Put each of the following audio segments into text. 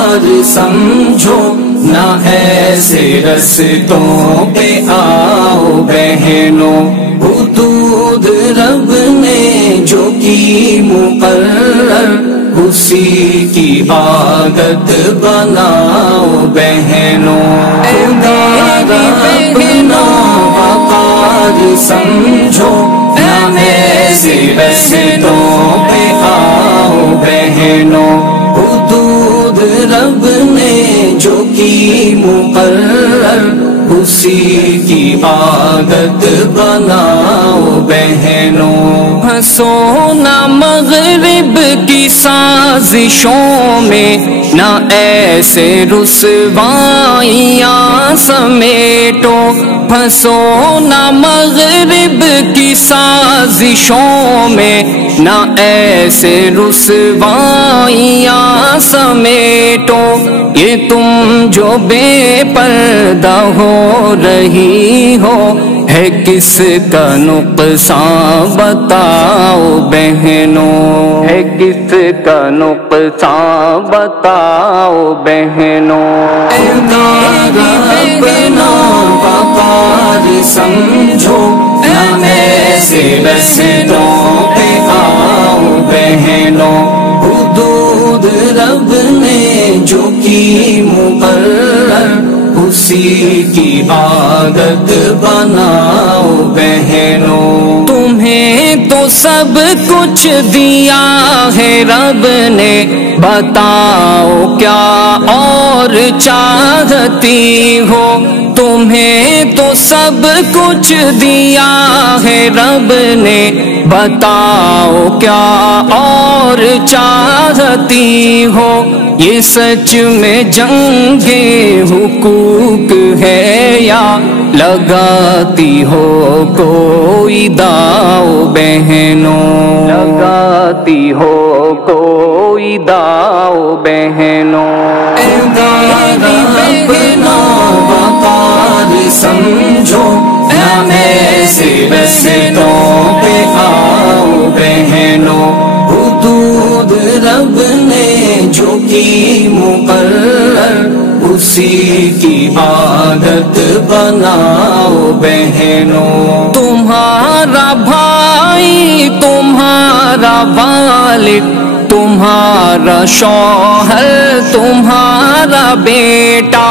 وقار سمجھو، نہ ایسے رستوں پہ آؤ بہنوں، حدود رب نے جو کی مقرر اسی کی عادت بناؤ بہنوں، اپنا وقار سمجھو، نہ ایسے رستوں پہ آؤ بہنوں، حدود رب نے جو کی مقرر اسی کی عادت بناؤ بہنوں، ہنسو نہ مغرب کی سازشوں میں، نہ ایسے رسوائیاں سمیٹو، پھنسو نہ مغرب کی سازشوں میں، نہ ایسے رسوائیاں سمیٹو، یہ تم جو بے پردہ ہو رہی ہو، ہے کس کا نقصان بتاؤ بہنوں، ہے کس کا نقصان بتاؤ بہنوں، اپنا وقار سمجھو، نہ ایسے رستوں پہ آؤ بہنوں، حدود رب نے جو کی مقرر اسی کی عادت بناؤ بہنوں، تمہیں تو سب کچھ دیا ہے رب نے، بتاؤ کیا اور چاہتی ہو، تمہیں تو سب کچھ دیا ہے رب نے، بتاؤ کیا اور چاہتی ہو، یہ سچ میں جنگ حقوق ہے یا لگاتی ہو کوئی داؤ بہنوں، لگاتی ہو کوئی داؤ بہنوں، اپنا وقار سمجھو، نہ ایسے رستوں پہ آؤ بہنوں، حدود رب نے جو کی مقرر اسی کی عادت بناؤ بہنوں، تمہارا بھائی، تمہارا والد، تمہارا شوہر، تمہارا بیٹا،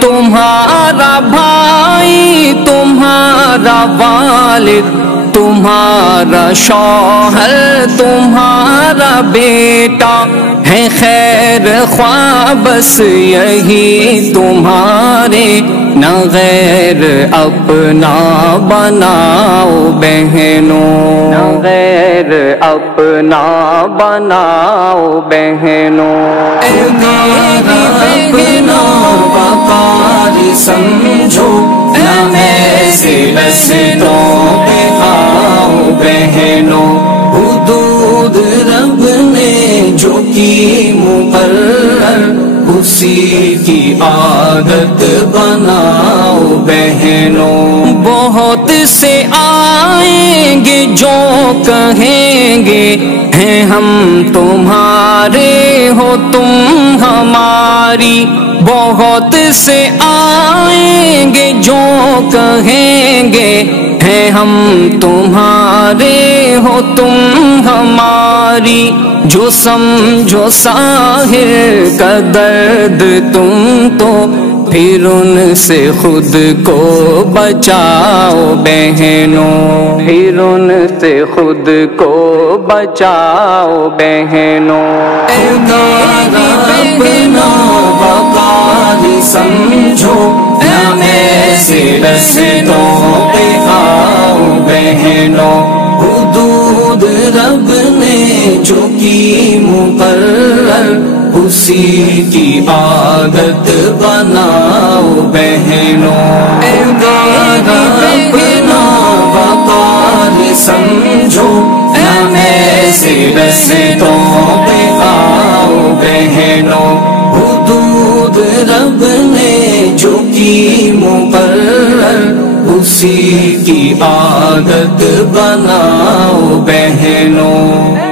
تمہارا بھائی، تمہارا والد، تمہارا شوہر، تمہارا بیٹا، ہے خیر خواہ بس یہی تمہارے، نہ غیر اپنا بناؤ بہنوں، نہ غیر اپنا بناؤ بہنوں، اپنا وقار سمجھو، نہ ایسے رستوں پہ آؤ بہنوں، حدود رب نے جو کی مقرر اسی کی عادت بناؤ بہنوں، بہت سے آئیں گے جو کہیں گے ہیں ہم تمہارے ہو تم ہماری، بہت سے آئیں گے جو کہیں گے ہیں ہم تمہارے ہو تم ہماری، جو سمجھو ساحر کا درد تم تو پھر ان سے خود کو بچاؤ بہنوں، پھر ان سے خود کو بچاؤ بہنوں، اپنا وقار سمجھو، نہ ایسے رستوں پہ آؤ بہنوں، حدود رب نے جو کی مقرر اسی کی عادت بناؤ بہنوں، اپنا وقار سمجھو، نہ ایسے رستوں پہ آؤ بہنوں، حدود رب نے جو کی مقرر اسی کی عادت بناؤ بہنوں۔